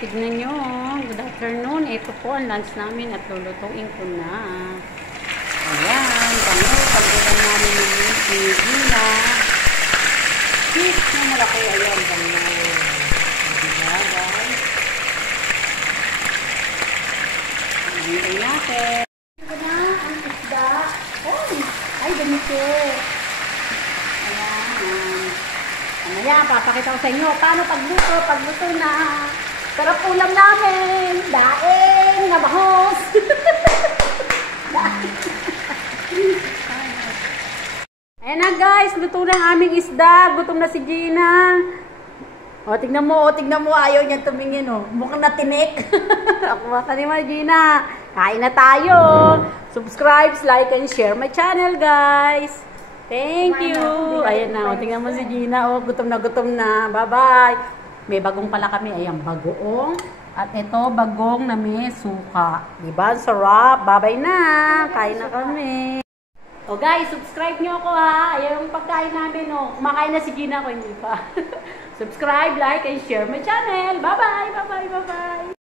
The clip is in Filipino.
Tignan nyo, good afternoon. Ito po ang lunch namin at lulutuin ko na. Ayan, pag-ulan namin ni Gina. Fish na malaki. Ayan, ganyan. Diba, guys? Hintay natin. Ito na ang isda. Oh, ay, ganito. Ayan. Mamaya, papakita ko sa inyo paano pagluto. Pagluto na. Sarap ulam namin. Daing na bahos. Ayan na guys, luto na ang aming isda. Gutom na si Gina. O, tignan mo, ayaw niya tumingin, o. Mukhang natinik. Ako ka ni Gina. Kain na tayo. Subscribe, like, and share my channel, guys. Thank you. Ayan na, o. Tignan mo si Gina, o. Gutom na. Bye-bye. May bagong pala kami. Ayan, bagoong. At ito, bagong na may suka. Diba? Sarap. Bye-bye na. Kain na kami. O guys, subscribe nyo ako ha. Ayan yung pagkain namin, o. Kumakain na si Gina ko, hindi pa. Subscribe, like, and share my channel. Bye-bye.